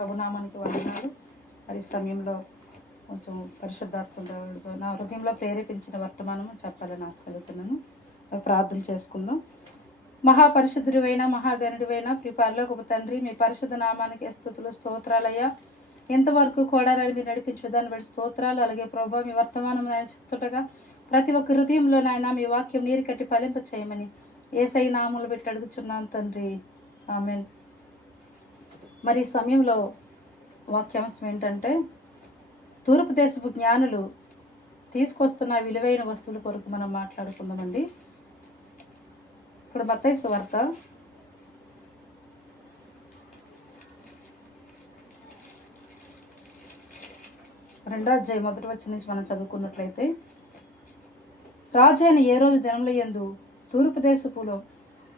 ప్రభునామానికి వందనాలు. మరి సమయంలో కొంచెం పరిశుద్ధాత్మతో నా హృదయంలో ప్రేరేపించిన వర్తమానము చెప్పాలని ఆశకలుగుతున్నాను ప్రార్థన చేసుకుందాం. మహాపరిశుద్ధుడివైన మహాగణుడివైన ప్రిపాల్లో ఒక తండ్రి మీ పరిశుద్ధ నామానికి స్థుతులు స్తోత్రాలయ్యా. ఇంతవరకు కూడా మీరు నడిపించే దాన్ని బట్టి స్తోత్రాలు అలాగే ప్రభావ మీ వర్తమానం ఆయన చెప్తుండగా ప్రతి ఒక్క హృదయంలో నాయన మీ వాక్యం నీరు కట్టి ఫలింప చేయమని ఏసై నాములు పెట్టి అడుగుచున్నాను తండ్రి. ఆమె మరి ఈ సమయంలో వాక్యాంశం ఏంటంటే తూర్పు దేశపు జ్ఞానులు తీసుకొస్తున్న విలువైన వస్తువుల కొరకు మనం మాట్లాడుకుందామండి. ఇప్పుడు మత్తైసు వార్త. రెండో అధ్యాయం మొదటి వచ్చిన నుంచి మనం చదువుకున్నట్లయితే రాజైన ఏ రోజు దినంలో ఎందు తూర్పు దేశపులో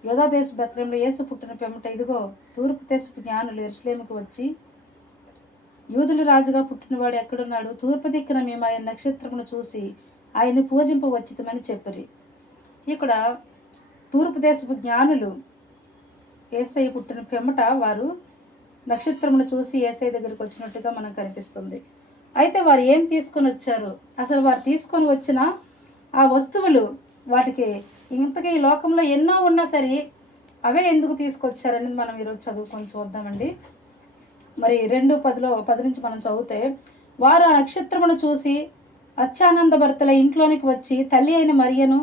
యోధాదేశ బెత్రంలో యేసు పుట్టిన పెమట ఇదిగో తూర్పు దేశపు జ్ఞానులు ఎరుసలేముకు వచ్చి యూదులు రాజుగా పుట్టినవాడు ఎక్కడున్నాడు? తూర్పు దిక్కున మేము ఆయన నక్షత్రమును చూసి ఆయన్ని పూజింపవచ్చితమని చెప్పరి. ఇక్కడ తూర్పు దేశపు జ్ఞానులు ఏసై పుట్టిన పెమట వారు నక్షత్రమును చూసి ఏసై దగ్గరికి వచ్చినట్టుగా మనకు కనిపిస్తుంది. అయితే వారు ఏం తీసుకొని వచ్చారు? అసలు వారు తీసుకొని వచ్చిన ఆ వస్తువులు వాటికి ఇంతకీ ఈ లోకంలో ఎన్నో ఉన్నా సరే అవే ఎందుకు తీసుకొచ్చారనేది మనం ఈరోజు చదువుకొని చూద్దామండి. మరి రెండు పదిలో పది నుంచి మనం చదివితే వారు ఆ నక్షత్రమును చూసి అత్యానంద భర్తల ఇంట్లోనికి వచ్చి తల్లి అయిన మరియను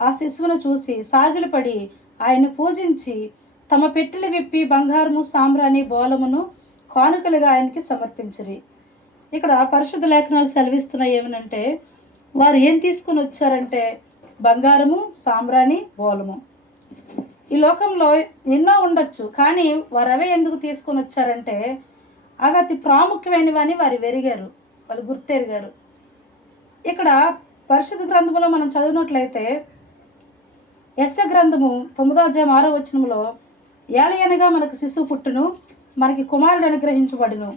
ఆ శిశువును చూసి సాగిలపడి ఆయన పూజించి తమ పెట్టెలు విప్పి బంగారము సాంబ్రాణి బోలమును కానుకలుగా ఆయనకి సమర్పించిరి. ఇక్కడ పరిశుద్ధ లేఖనాలు సెలవిస్తున్నాయి ఏమనంటే వారు ఏం తీసుకుని వచ్చారంటే బంగారము సాంబ్రాణి బోలము ఈ లోకంలో ఎన్నో ఉండొచ్చు కానీ వారు అవే ఎందుకు తీసుకొని వచ్చారంటే అవి అతి ప్రాముఖ్యమైనవని వారు వెరిగారు వాళ్ళు గుర్తెరిగారు. ఇక్కడ పరిశుద్ధ గ్రంథంలో మనం చదివినట్లయితే యశ గ్రంథము తొమ్మిదో అధ్యాయం ఆరో వచనంలో ఏలయనగా మనకు శిశువు పుట్టును మనకి కుమారుడు అనుగ్రహించబడును.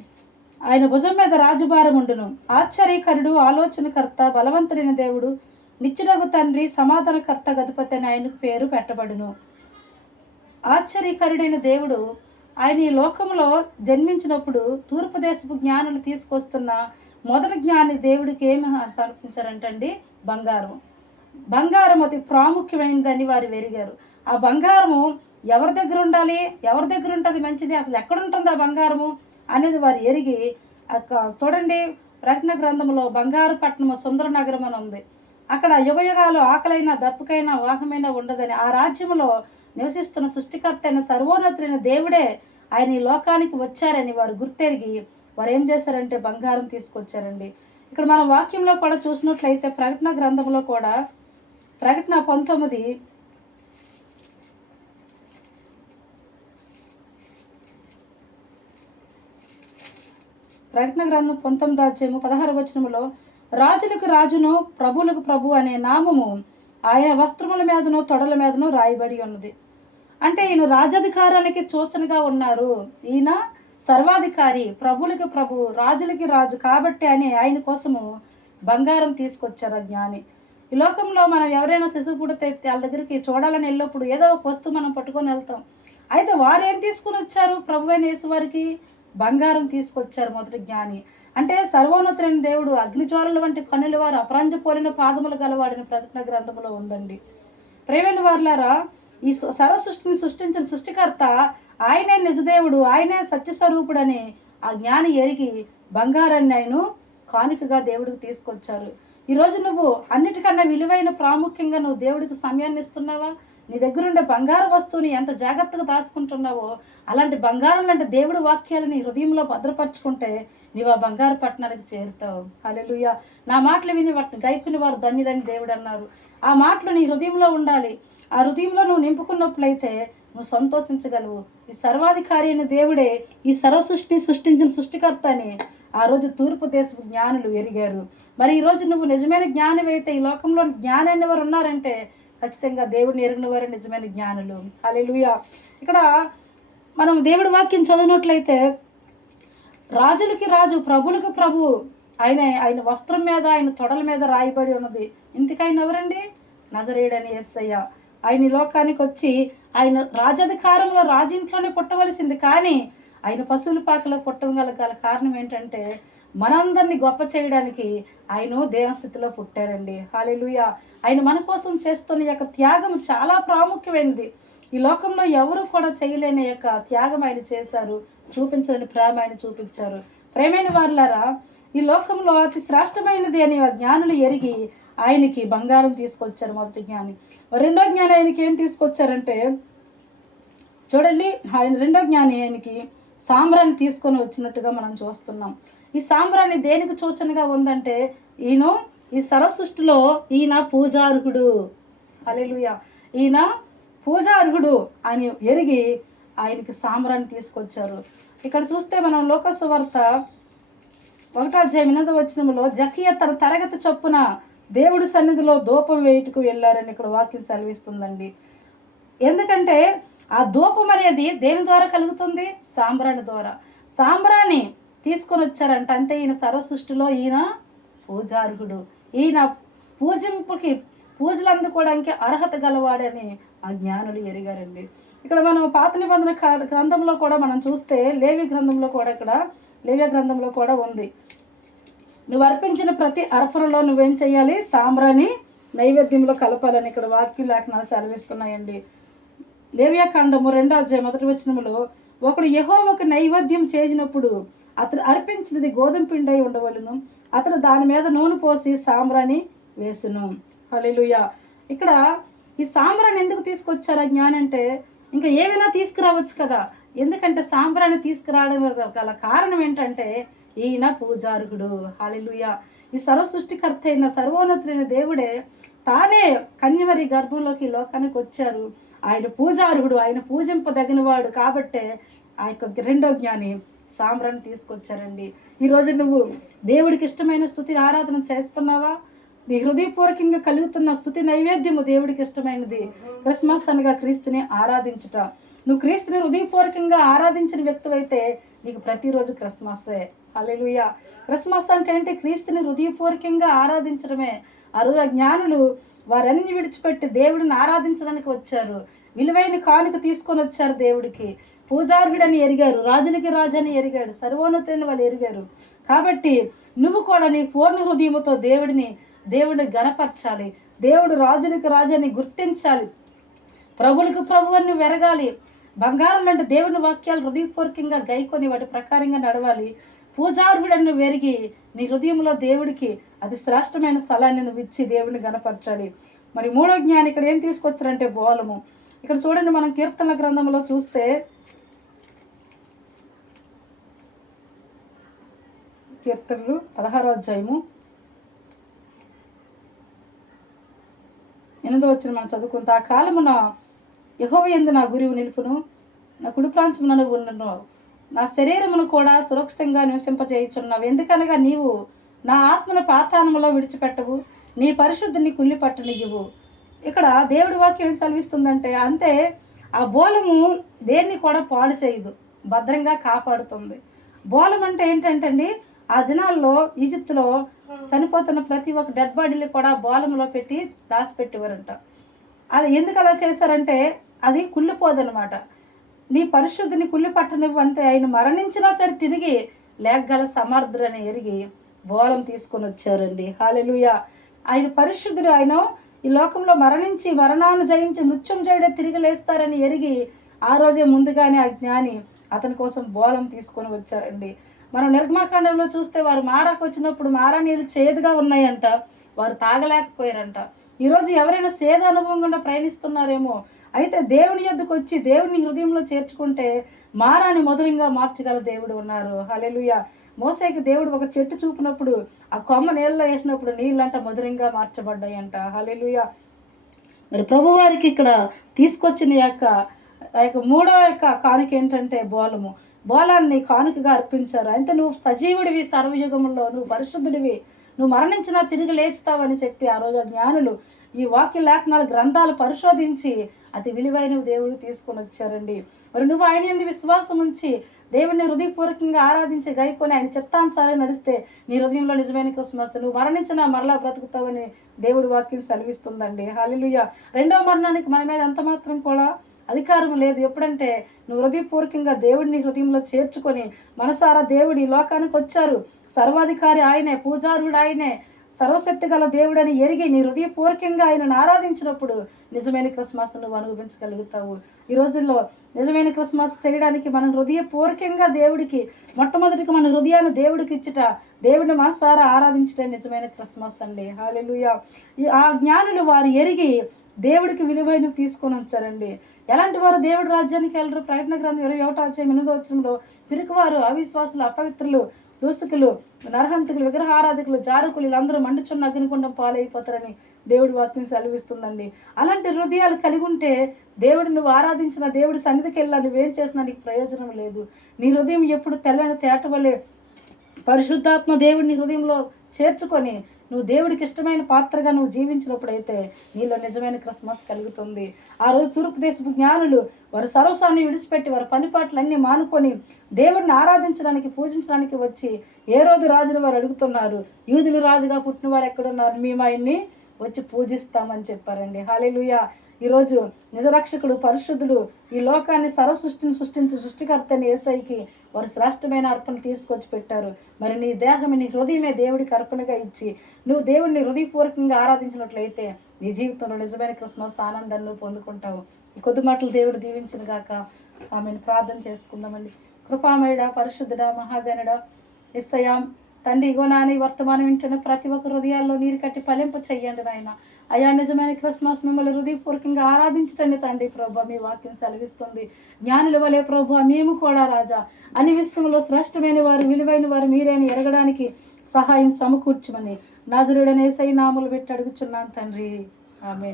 ఆయన భుజం మీద రాజభారం ఉండును. ఆశ్చర్యకరుడు ఆలోచనకర్త బలవంతుడైన దేవుడు నిత్యుడగు తండ్రి సమాధానకర్త గదుపతి అని ఆయనకు పేరు పెట్టబడును. ఆశ్చర్యకరుడైన దేవుడు ఆయన ఈ లోకంలో జన్మించినప్పుడు తూర్పు దేశపు జ్ఞానులు తీసుకొస్తున్న మొదటి జ్ఞాని దేవుడికి ఏమి సమర్పించారంటండి? బంగారం. బంగారం అతి ప్రాముఖ్యమైనదని వారు వెరిగారు. ఆ బంగారము ఎవరి దగ్గర ఉండాలి? ఎవరి దగ్గర ఉంటుంది మంచిది? అసలు ఎక్కడ ఉంటుంది ఆ బంగారము? అనేది వారు ఎరిగి చూడండి ప్రజ్ఞ గ్రంథంలో బంగారు పట్టణము సుందర నగరం అని ఉంది. అక్కడ యుగయుగాలు ఆకలైన దప్పుకైన వాహమైన ఉండదని ఆ రాజ్యంలో నివసిస్తున్న సృష్టికర్త అయిన సర్వోన్నతులైన దేవుడే ఆయన ఈ లోకానికి వచ్చారని వారు గుర్తెరిగి వారు ఏం చేశారంటే బంగారం తీసుకొచ్చారండి. ఇక్కడ మనం వాక్యంలో కూడా చూసినట్లయితే ప్రకటన గ్రంథంలో కూడా ప్రకటన పంతొమ్మిది ప్రకటన గ్రంథం పంతొమ్మిది అధ్యాయము పదహారు వచనములో రాజులకు రాజును ప్రభువులకు ప్రభు అనే నామము ఆయన వస్త్రముల మీదను తొడల మీదను రాయబడి ఉన్నది. అంటే ఈయన రాజధికారానికి సూచనగా ఉన్నారు. ఈయన సర్వాధికారి ప్రభులకి ప్రభు రాజులకి రాజు కాబట్టి అని ఆయన కోసము బంగారం తీసుకొచ్చారు ఆ జ్ఞాని. ఈ లోకంలో మనం ఎవరైనా శిశువు పుడితే వాళ్ళ దగ్గరికి చూడాలని వెళ్ళినప్పుడు ఏదో ఒక వస్తువు మనం పట్టుకొని వెళ్తాం. అయితే వారు ఏం తీసుకుని వచ్చారు ప్రభు అయిన వారికి? బంగారం తీసుకొచ్చారు మొదటి జ్ఞాని. అంటే సర్వోన్నతులైన దేవుడు అగ్నిజ్వాలల వంటి కన్నుల వారు అపరంజ పోలిన పాదములు గలవాడిన ప్రకటన గ్రంథంలో ఉందండి. ప్రేమైన వారులారా ఈ సర్వ సృష్టిని సృష్టించిన సృష్టికర్త ఆయనే నిజదేవుడు ఆయనే సత్యస్వరూపుడని ఆ జ్ఞాని ఎరిగి బంగారాన్ని ఆయన కానుకగా దేవుడికి తీసుకొచ్చారు. ఈరోజు నువ్వు అన్నిటికన్నా విలువైన ప్రాముఖ్యంగా నువ్వు దేవుడికి సమయాన్ని ఇస్తున్నావా? నీ దగ్గర ఉండే బంగారు వస్తువుని ఎంత జాగ్రత్తగా దాచుకుంటున్నావో అలాంటి బంగారం లాంటి దేవుడి వాక్యాలు నీ హృదయంలో భద్రపరచుకుంటే నీవు ఆ బంగారు పట్టణానికి చేరుతావు. హల్లెలూయా. నా మాటలు విని వాటిని గైకుని వారు ధన్యులని దేవుడు అన్నారు. ఆ మాటలు నీ హృదయంలో ఉండాలి. ఆ హృదయంలో నువ్వు నింపుకున్నప్పుడైతే నువ్వు సంతోషించగలవు. ఈ సర్వాధికారి అయిన దేవుడే ఈ సర్వ సృష్టిని సృష్టించిన సృష్టికర్త అని ఆ రోజు తూర్పు దేశపు జ్ఞానులు ఎరిగారు. మరి ఈరోజు నువ్వు నిజమైన అయితే ఈ లోకంలో జ్ఞానం వారు ఉన్నారంటే ఖచ్చితంగా దేవుడిని ఎరిగిన వారు నిజమైన జ్ఞానులు. హల్లెలూయా. ఇక్కడ మనం దేవుడి వాక్యం చదివినట్లయితే రాజులకి రాజు ప్రభులకు ప్రభు ఆయన ఆయన వస్త్రం మీద ఆయన తొడల మీద రాయబడి ఉన్నది. ఇంతకైన ఎవరండి? నజరేయుడని ఎస్సయ్య ఆయన లోకానికి వచ్చి ఆయన రాజాధికారంలో రాజింట్లోనే పుట్టవలసింది. కానీ ఆయన పశువుల పాకలో పుట్టడం గల కారణం ఏంటంటే మనందరినీ గొప్ప చేయడానికి ఆయన దేహస్థితిలో పుట్టారండి. హాలిలుయ ఆయన మన కోసం చేస్తున్న యొక్క త్యాగం చాలా ప్రాముఖ్యమైనది. ఈ లోకంలో ఎవరు కూడా చేయలేని యొక్క త్యాగం ఆయన చేశారు. చూపించని ప్రేమ ఆయన చూపించారు. ప్రేమైన వారులారా ఈ లోకంలో అతి శ్రేష్టమైనది అని జ్ఞానులు ఎరిగి ఆయనకి బంగారం తీసుకొచ్చారు మొదటి జ్ఞాని. రెండో జ్ఞాని ఆయనకి ఏం తీసుకొచ్చారంటే చూడండి ఆయన రెండో జ్ఞాని ఆయనకి సాంబ్రాన్ని తీసుకొని వచ్చినట్టుగా మనం చూస్తున్నాం. ఈ సాంబ్రాణి దేనికి సూచనగా ఉందంటే ఈయన ఈ సర్వ సృష్టిలో ఈయన పూజార్హుడు. అలెలుయ ఈయన పూజార్హుడు అని ఎరిగి ఆయనకి సాంబ్రాన్ని తీసుకొచ్చారు. ఇక్కడ చూస్తే మనం లోకసువార్త ఒకటో అధ్యాయం ఎనిమిదో వచనంలో జకియ తన తరగతి చొప్పున దేవుడి సన్నిధిలో దూపం వేయుటకు వెళ్ళారని ఇక్కడ వాక్యం సెలవిస్తుందండి. ఎందుకంటే ఆ ధూపం అనేది దేని ద్వారా కలుగుతుంది? సాంబ్రాణి ద్వారా. సాంబ్రాణి తీసుకొని వచ్చారంట. అంతే ఈయన సర్వ సృష్టిలో ఈయన పూజార్హుడు. ఈయన పూజింపుకి పూజలు అందుకోవడానికి అర్హత గలవాడని ఆ జ్ఞానులు ఎరిగారండి. ఇక్కడ మనం పాత నిబంధన గ్రంథంలో కూడా మనం చూస్తే లేవి గ్రంథంలో కూడా ఇక్కడ లేవ్య గ్రంథంలో కూడా ఉంది. నువ్వు అర్పించిన ప్రతి అర్పణలో నువ్వేం చేయాలి సాంబ్రాని నైవేద్యంలో కలపాలని ఇక్కడ వాక్యం లేఖనాలు సెలవిస్తున్నాయండి. లేవ్యాకాండము రెండో అధ్యాయ మొదటి వచనములో ఒకడు ఒక నైవేద్యం చేసినప్పుడు అతడు అర్పించినది గోధుమ పిండి ఉండవలను. అతడు దాని మీద నూనె పోసి సాంబ్రాని వేసును. హల్లెలూయా. ఇక్కడ ఈ సాంబ్రాన్ని ఎందుకు తీసుకొచ్చారు ఆ జ్ఞానం అంటే ఇంకా ఏమైనా తీసుకురావచ్చు కదా. ఎందుకంటే సాంబ్రాన్ని తీసుకురావడం గల కారణం ఏంటంటే ఈయన పూజార్హుడు హాలెలుయ ఈ సర్వ సృష్టికర్త అయిన సర్వోన్నతులైన దేవుడే తానే కన్యవరి గర్భంలోకి లోకానికి వచ్చారు. ఆయన పూజార్హుడు ఆయన పూజింపదగినవాడు కాబట్టే ఆ యొక్క రెండో జ్ఞాని. సాంబ్రాన్ని తీసుకొచ్చారండి. ఈరోజు నువ్వు దేవుడికి ఇష్టమైన స్థుతిని ఆరాధన చేస్తున్నావా? నీ హృదయపూర్వకంగా కలుగుతున్న స్థుతి నైవేద్యము దేవుడికి ఇష్టమైనది. క్రిస్మస్ అనగా క్రీస్తుని ఆరాధించుట. నువ్వు క్రీస్తుని హృదయపూర్వకంగా ఆరాధించిన వ్యక్తివైతే నీకు ప్రతిరోజు క్రిస్మస్సే అలెలుయ క్రిస్మస్ అంటే ఏంటి? క్రీస్తుని హృదయపూర్వకంగా ఆరాధించడమే. ఆ రోజు జ్ఞానులు వారన్ని విడిచిపెట్టి దేవుడిని ఆరాధించడానికి వచ్చారు. విలువైన కానుక తీసుకొని వచ్చారు దేవుడికి. పూజార్హుడని ఎరిగారు రాజులకి రాజని ఎరిగాడు సర్వోన్నతుని వాళ్ళు ఎరిగారు. కాబట్టి నువ్వు కూడా నీ పూర్ణ హృదయముతో దేవుడిని దేవుడిని గణపరచాలి. దేవుడు రాజులకి రాజని గుర్తించాలి. ప్రభులకు ప్రభు అని వెరగాలి. బంగారం లాంటి దేవుని వాక్యాలు హృదయపూర్వకంగా గైకొని వాటి ప్రకారంగా నడవాలి. పూజార్హుడని వెరిగి నీ హృదయంలో దేవుడికి అది శ్రేష్టమైన స్థలాన్ని నువ్వు ఇచ్చి దేవుడిని గణపరచాలి. మరి మూడో జ్ఞాని ఇక్కడ ఏం తీసుకొచ్చారంటే బోలము. ఇక్కడ చూడండి మనం కీర్తన గ్రంథంలో చూస్తే కీర్తనలు పదహారో అధ్యాయము ఎనిమిదో వచ్చిన మనం చదువుకుంటా ఆ కాలమున యహోవ ఎందు నా గురువు నిలుపును నా కుడి ప్రాంతమున ఉండను. నా శరీరమును కూడా సురక్షితంగా నివసింపజేయుచున్నావు. ఎందుకనగా నీవు నా ఆత్మను పాతానములో విడిచిపెట్టవు నీ పరిశుద్ధిని కుళ్ళి పట్టనివ్వు ఇక్కడ దేవుడి వాక్యం ఏం సెలవిస్తుందంటే అంతే ఆ బోలము దేన్ని కూడా పాడు చేయదు భద్రంగా కాపాడుతుంది. బోలం అంటే ఏంటంటే అండి ఆ దినాల్లో ఈజిప్తులో చనిపోతున్న ప్రతి ఒక్క డెడ్ బాడీని కూడా బోలంలో పెట్టి దాచిపెట్టేవారంట. అది ఎందుకు అలా చేశారంటే అది కుళ్ళిపోదనమాట నీ పరిశుద్ధిని కుళ్ళి పట్టనివ్వంతే ఆయన మరణించినా సరే తిరిగి లేగల సమర్థుడని ఎరిగి బోలం తీసుకొని వచ్చారండి. హాలెలుయ ఆయన పరిశుద్ధుడు ఆయన ఈ లోకంలో మరణించి మరణాన్ని జయించి నృత్యం చేయడే తిరిగి లేస్తారని ఎరిగి ఆ రోజే ముందుగానే ఆ జ్ఞాని అతని కోసం బోలం తీసుకొని వచ్చారండి. మనం నిర్మాకాండంలో చూస్తే వారు మారాకు వచ్చినప్పుడు మారా నీళ్ళు చేదుగా ఉన్నాయంట. వారు తాగలేకపోయారంట. ఈరోజు ఎవరైనా సేద అనుభవం ప్రయాణిస్తున్నారేమో. అయితే దేవుని యొద్దకు వచ్చి దేవుని హృదయంలో చేర్చుకుంటే మారాని మధురంగా మార్చగల దేవుడు ఉన్నారు. హలెలుయ మోసేకి దేవుడు ఒక చెట్టు చూపినప్పుడు ఆ కొమ్మ నీళ్ళలో వేసినప్పుడు నీళ్ళంట మధురంగా మార్చబడ్డాయంట. హలెలుయ మరి ప్రభువారికి ఇక్కడ తీసుకొచ్చిన యొక్క ఆ యొక్క మూడో యొక్క కానుక ఏంటంటే బోలము. బోలాన్ని కానుకగా అర్పించారు. అయితే నువ్వు సజీవుడివి సర్వయుగంలో నువ్వు పరిశుద్ధుడివి. నువ్వు మరణించినా తిరిగి లేచుతావని చెప్పి ఆ రోజు జ్ఞానులు ఈ వాక్య లేఖనాల గ్రంథాలు పరిశోధించి అతి విలువైనవి దేవుడు తీసుకొని వచ్చారండి. మరి నువ్వు ఆయన ఎందు విశ్వాసం ఉంచి దేవుడిని హృదయపూర్వకంగా ఆరాధించి గైకొని ఆయన చిత్తానుసారం నడిస్తే నీ హృదయంలో నిజమైన క్రిస్మస్ నువ్వు మరణించినా మరలా బ్రతుకుతావని దేవుడి వాక్యం సెలవిస్తుందండి. హాలిలుయ రెండో మరణానికి మన మీద ఎంత మాత్రం కూడా అధికారం లేదు. ఎప్పుడంటే నువ్వు హృదయపూర్వకంగా దేవుడిని హృదయంలో చేర్చుకొని మనసారా దేవుడి లోకానికి వచ్చారు. సర్వాధికారి ఆయనే పూజారుడు ఆయనే సర్వశక్తి గల దేవుడని ఎరిగి నీ హృదయపూర్వకంగా ఆయనను ఆరాధించినప్పుడు నిజమైన క్రిస్మస్ నువ్వు అనుభవించగలుగుతావు. ఈ రోజుల్లో నిజమైన క్రిస్మస్ చేయడానికి మనం హృదయపూర్వకంగా దేవుడికి మొట్టమొదటిగా మన హృదయాన్ని దేవుడికి ఇచ్చట దేవుడిని మనసారా ఆరాధించడం నిజమైన క్రిస్మస్ అండి. హాలెలుయా ఆ జ్ఞానులు వారు ఎరిగి దేవుడికి విలువైన తీసుకొని వచ్చారండి. ఎలాంటి వారు దేవుడి రాజ్యానికి వెళ్ళరు? ప్రయత్న గ్రంథం ఇరవై ఒకటో అధ్యాయం ఎనిమిదో వచ్చంలో పిరికివారు అవిశ్వాసులు అపవిత్రులు దూసుకులు నరహంతకులు విగ్రహారాధికులు జారకులు వీళ్ళందరూ మండుచున్న అగ్నికుండం పాలైపోతారని దేవుడి వాక్యం సెలవిస్తుందండి. అలాంటి హృదయాలు కలిగి ఉంటే దేవుడు నువ్వు ఆరాధించిన దేవుడి సన్నిధికి వెళ్ళా నువ్వేం చేసినా నీకు ప్రయోజనం లేదు. నీ హృదయం ఎప్పుడు తెల్లని తేటవలే పరిశుద్ధాత్మ దేవుడిని హృదయంలో చేర్చుకొని నువ్వు దేవుడికి ఇష్టమైన పాత్రగా నువ్వు జీవించినప్పుడైతే నీలో నిజమైన క్రిస్మస్ కలుగుతుంది. ఆ రోజు తూర్పు దేశపు జ్ఞానులు వారి సర్వసాన్ని విడిచిపెట్టి వారి పనిపాట్లన్నీ మానుకొని దేవుడిని ఆరాధించడానికి పూజించడానికి వచ్చి ఏ రోజు రాజులు వారు అడుగుతున్నారు? యూదులు రాజుగా పుట్టిన వారు ఎక్కడున్నారు? మేము ఆయన్ని వచ్చి పూజిస్తామని చెప్పారండి. హాలేలుయా ఈరోజు నిజరక్షకుడు పరిశుద్ధుడు ఈ లోకాన్ని సర్వ సృష్టిని సృష్టించి సృష్టికర్తని ఏసైకి వారు శ్రేష్టమైన అర్పణ తీసుకొచ్చి పెట్టారు. మరి నీ దేహం నీ హృదయమే దేవుడికి అర్పణగా ఇచ్చి నువ్వు దేవుడిని హృదయపూర్వకంగా ఆరాధించినట్లయితే నీ జీవితంలో నిజమైన క్రిస్మస్ ఆనందాన్ని నువ్వు పొందుకుంటావు. ఈ కొద్ది మాటలు దేవుడు దీవించిన గాక ఆమెను. ప్రార్థన చేసుకుందామండి. కృపామయుడ పరిశుద్ధుడా మహాగణుడా ఎస్సయా తండ్రి ఇగో నాని వర్తమానం వింటున్న ప్రతి ఒక్క హృదయాల్లో నీరు కట్టి ఫలింపు చెయ్యండి నాయన. అయ్యా నిజమైన క్రిస్మస్ మిమ్మల్ని హృదయపూర్వకంగా ఆరాధించటండి తండ్రి ప్రభు. మీ వాక్యం సెలవిస్తుంది. జ్ఞానుల వలె ప్రభు మేము కూడా రాజా. అన్ని విషయంలో శ్రేష్టమైన వారు విలువైన వారు మీరేని ఎరగడానికి సహాయం సమకూర్చమని. నాజరుడనే సై నాములు పెట్టి అడుగుచున్నాను తండ్రి. ఆమె